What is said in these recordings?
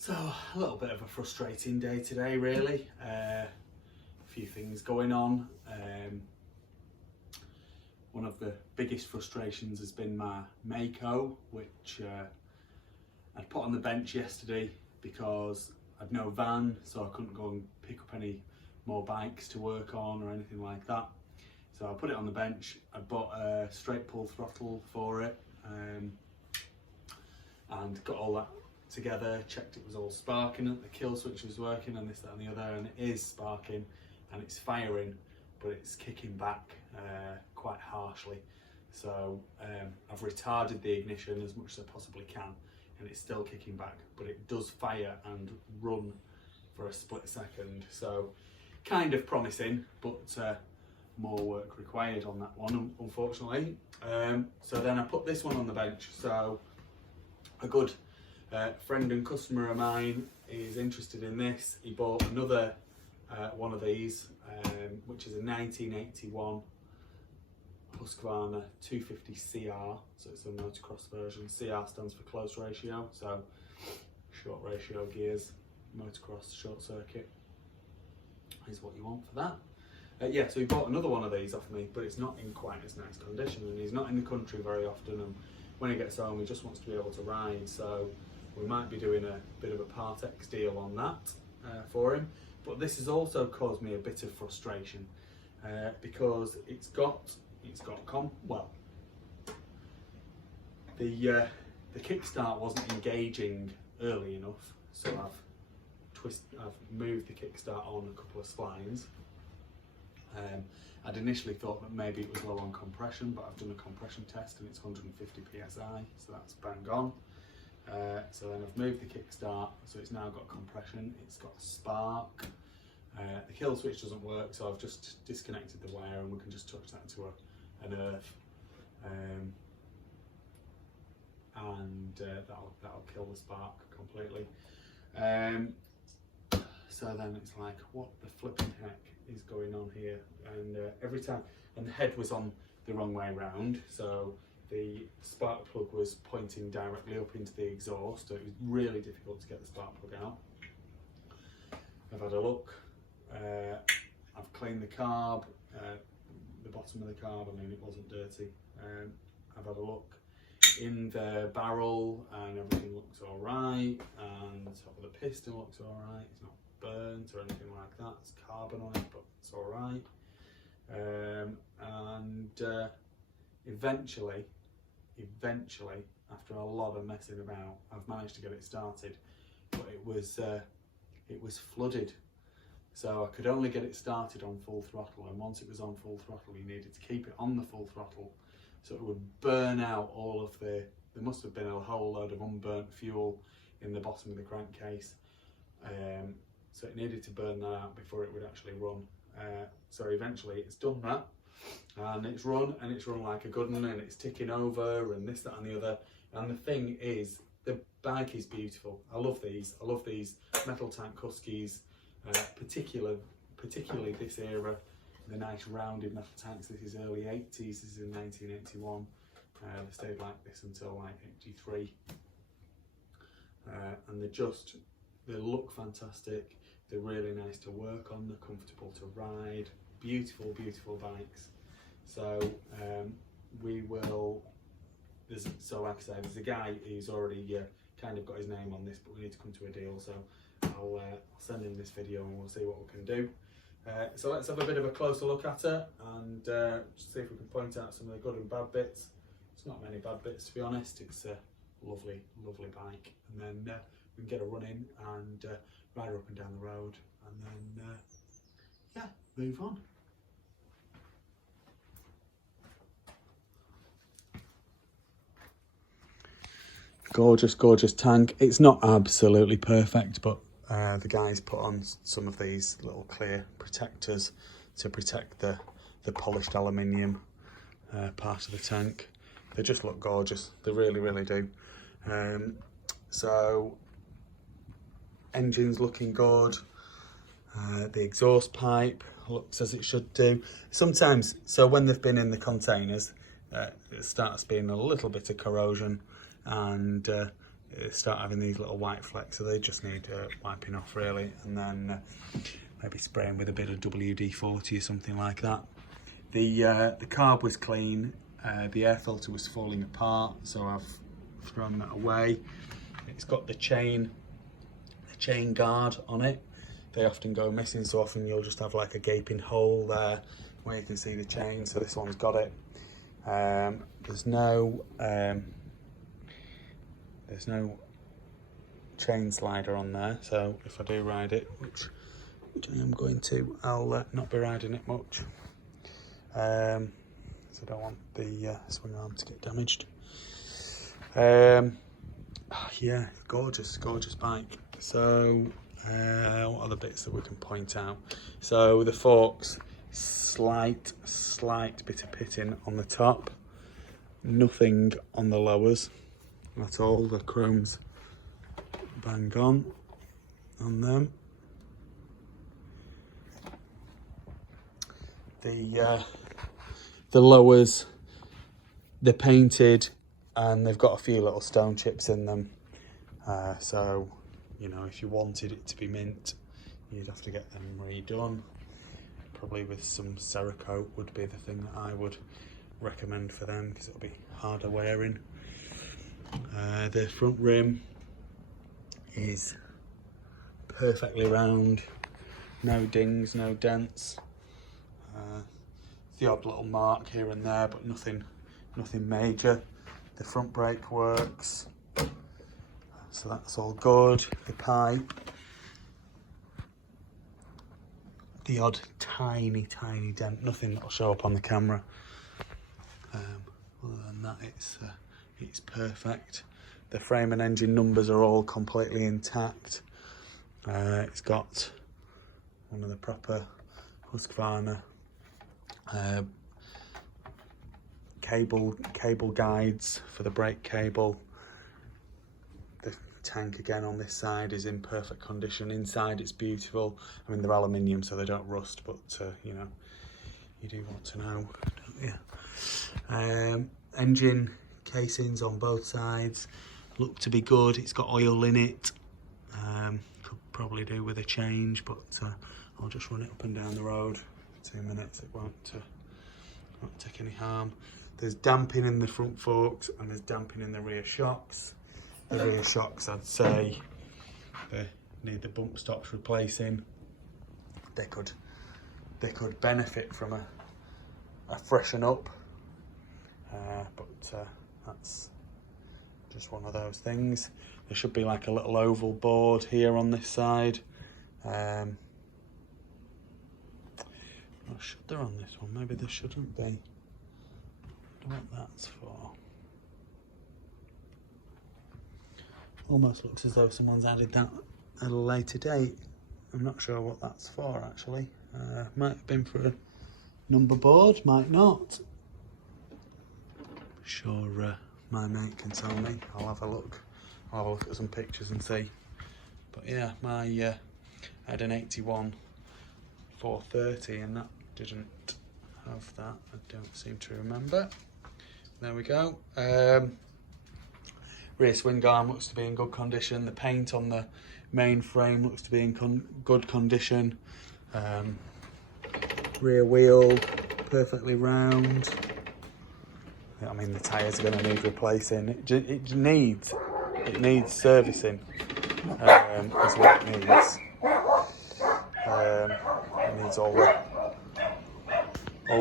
So a little bit of a frustrating day today, really. A few things going on. One of the biggest frustrations has been my Mako, which I'd put on the bench yesterday because I'd no van, so I couldn't go and pick up any more bikes to work on or anything like that. So I put it on the bench. I bought a straight pull throttle for it and got all that together, checked it was all sparking, and the kill switch was working, and this, that and the other, and it is sparking and it's firing, but it's kicking back quite harshly. So I've retarded the ignition as much as I possibly can, and it's still kicking back, but it does fire and run for a split second. So kind of promising, but more work required on that one, unfortunately. So then I put this one on the bench. So a good friend and customer of mine is interested in this. He bought another one of these, which is a 1981 Husqvarna 250 CR, so it's a motocross version. CR stands for close ratio, so short ratio gears, motocross short circuit is what you want for that. Yeah, so he bought another one of these off me, but it's not in quite as nice condition, and he's not in the country very often, and when he gets home he just wants to be able to ride, so we might be doing a bit of a Part X deal on that for him. But this has also caused me a bit of frustration because the kickstart wasn't engaging early enough, so I've moved the kickstart on a couple of splines. I'd initially thought that maybe it was low on compression, but I've done a compression test and it's 150 psi, so that's bang on. So then I've moved the kickstart, so it's now got compression, it's got a spark. The kill switch doesn't work, so I've just disconnected the wire and we can just touch that to an earth, and that'll kill the spark completely. So then it's like, what the flipping heck is going on here? And every time, and the head was on the wrong way round, so the spark plug was pointing directly up into the exhaust, so it was really difficult to get the spark plug out. I've had a look, I've cleaned the carb, the bottom of the carb, I mean it wasn't dirty. I've had a look in the barrel and everything looks alright, and the top of the piston looks alright, it's not burnt or anything like that, it's carbon on it, but it's alright. Eventually, after a lot of messing about, I've managed to get it started, but it was flooded. So I could only get it started on full throttle, and once it was on full throttle, you needed to keep it on the full throttle so it would burn out all of there must have been a whole load of unburnt fuel in the bottom of the crankcase. So it needed to burn that out before it would actually run. So eventually it's done that, and it's run like a good one, and it's ticking over and this, that and the other. And the thing is, the bike is beautiful. I love these metal tank Huskies, particularly this era, the nice rounded metal tanks. This is early 80s, this is in 1981. They stayed like this until like 83. And they look fantastic. They're really nice to work on, they're comfortable to ride, beautiful, beautiful bikes. So so like I said, there's a guy who's already kind of got his name on this, but we need to come to a deal, so I'll send him this video and we'll see what we can do. So let's have a bit of a closer look at her and see if we can point out some of the good and bad bits. It's not many bad bits, to be honest. It's a lovely, lovely bike, and then we can get her running and ride her up and down the road, and then yeah, move on. Gorgeous, gorgeous tank. It's not absolutely perfect, but the guys put on some of these little clear protectors to protect the polished aluminium part of the tank. They just look gorgeous, they really, really do. So engine's looking good, the exhaust pipe looks as it should do. Sometimes, so when they've been in the containers, it starts being a little bit of corrosion, and start having these little white flecks, so they just need wiping off really, and then maybe spraying with a bit of WD-40 or something like that. The carb was clean, the air filter was falling apart, so I've thrown that away. It's got the chain guard on it. They often go missing, so often you'll just have like a gaping hole there where you can see the chain, so this one's got it. There's no chain slider on there, so if I do ride it, which I am going to, I'll not be riding it much. So I don't want the swing arm to get damaged. Yeah, gorgeous bike. So what are the bits that we can point out? So the forks, slight bit of pitting on the top, nothing on the lowers at all. The chrome's bang on them. The lowers, they're painted and they've got a few little stone chips in them, so you know, if you wanted it to be mint, you'd have to get them redone. Probably with some Cerakote would be the thing that I would recommend for them, because it'll be harder wearing. The front rim is perfectly round, no dings, no dents. The odd little mark here and there, but nothing major. The front brake works, so that's all good. The pipe, the odd tiny dent, nothing that'll show up on the camera. Other than that, it's perfect. The frame and engine numbers are all completely intact. It's got one of the proper Husqvarna cable guides for the brake cable. The tank again on this side is in perfect condition. Inside it's beautiful. I mean, they're aluminium so they don't rust, but you know, you do want to know, don't you? Engine casings on both sides look to be good. It's got oil in it. Could probably do with a change, but I'll just run it up and down the road for 2 minutes. It won't take any harm. There's damping in the front forks and there's damping in the rear shocks. The rear shocks, I'd say, they need the bump stops replacing. They could benefit from a freshen up, but that's just one of those things. There should be like a little oval board here on this side. Or should there on this one? Maybe there shouldn't be. I don't know what that's for. Almost looks as though someone's added that at a later date. I'm not sure what that's for actually. Might have been for a number board, might not. Sure, my mate can tell me. I'll have a look. I'll have a look at some pictures and see. But yeah, I had an 81 430 and that didn't have that. I don't seem to remember. There we go. Rear swing arm looks to be in good condition. The paint on the main frame looks to be in good condition. Rear wheel perfectly round. I mean, the tyres are going to need replacing. It needs servicing. Is what it needs. It needs all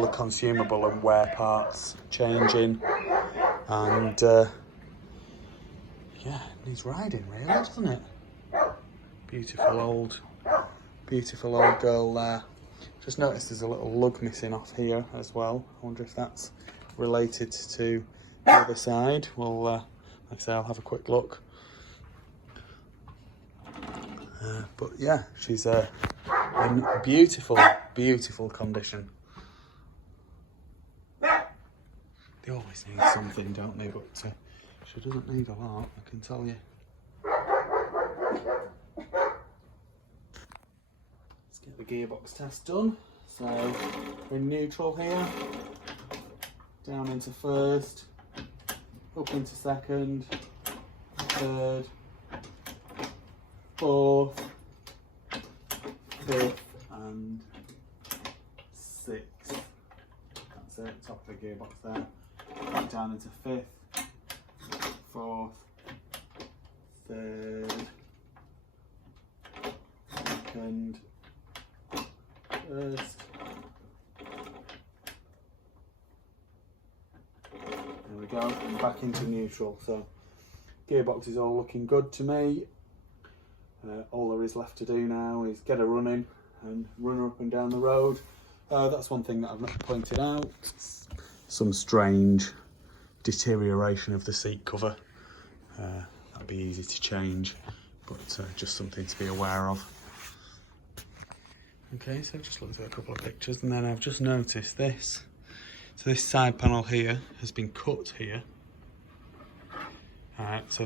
the consumable and wear parts changing, and yeah, it needs riding really, doesn't it? Beautiful old girl there. Just noticed there's a little lug missing off here as well. I wonder if that's related to the other side. Well, like I say, I'll have a quick look. But yeah, she's in beautiful condition. They always need something, don't they? But she doesn't need a lot, I can tell you. Let's get the gearbox test done. So we're in neutral here, down into first, up into second, third, fourth, fifth and sixth. That's it, top of the gearbox there. Back down into fifth, fourth, third, second, first. There we go, and back into neutral. So gearbox is all looking good to me. All there is left to do now is get her running and run her up and down the road. That's one thing that I've not pointed out. Some strange deterioration of the seat cover. That'd be easy to change, but just something to be aware of. Okay, so I've just looked at a couple of pictures and then I've just noticed this. So this side panel here has been cut here. So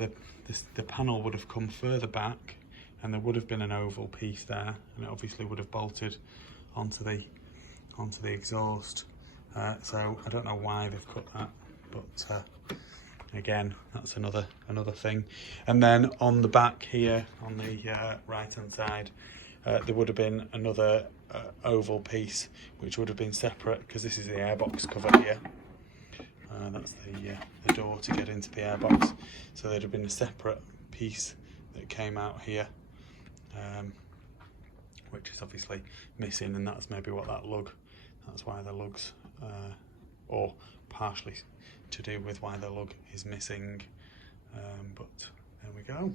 the panel would have come further back and there would have been an oval piece there, and it obviously would have bolted onto the exhaust. So I don't know why they've cut that, but again, that's another thing. And then on the back here, on the right hand side, there would have been another oval piece which would have been separate, because this is the airbox cover here. That's the door to get into the airbox. So there'd have been a separate piece that came out here, which is obviously missing, and that's maybe what that's why the lugs, or partially to do with why the lug is missing, but there we go.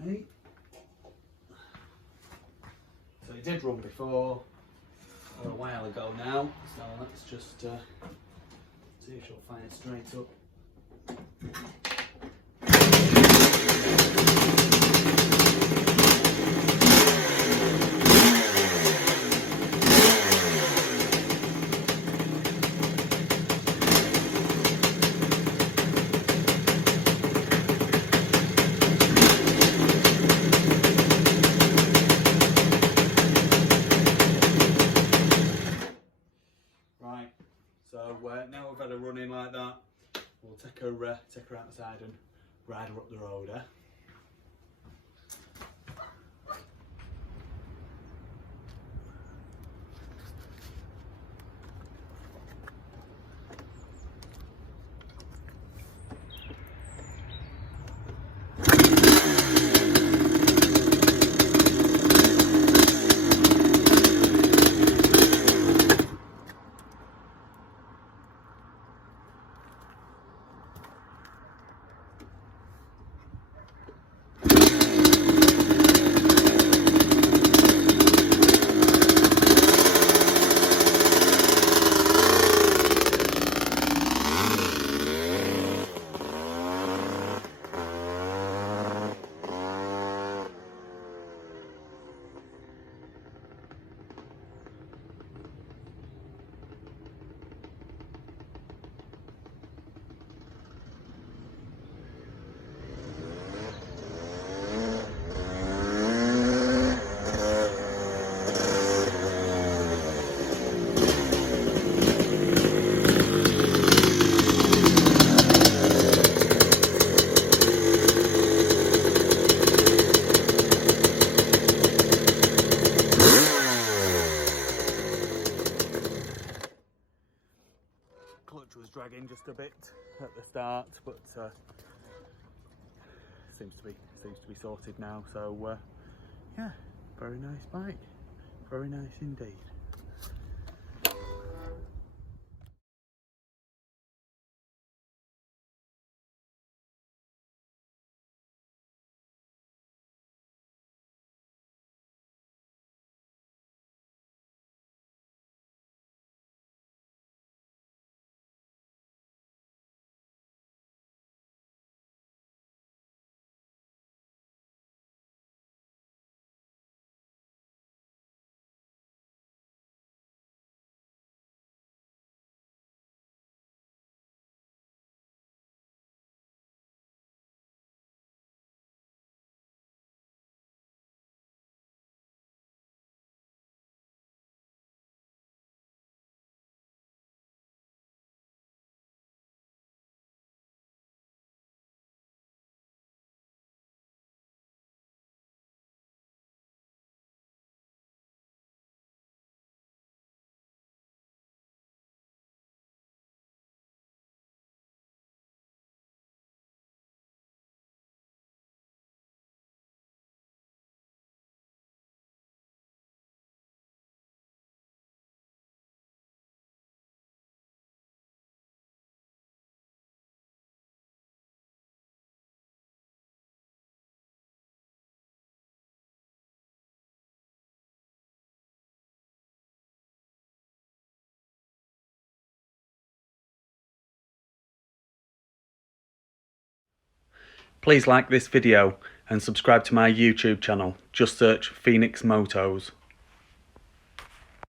Okay, so it did run before, or a while ago now, so let's just see if she'll fire straight up. Right, so now we've had her running like that, we'll take her outside and ride her up the road. Clutch was dragging just a bit at the start, but seems to be sorted now. So yeah, very nice bike, very nice indeed. Please like this video and subscribe to my YouTube channel. Just search Phoenix Motos.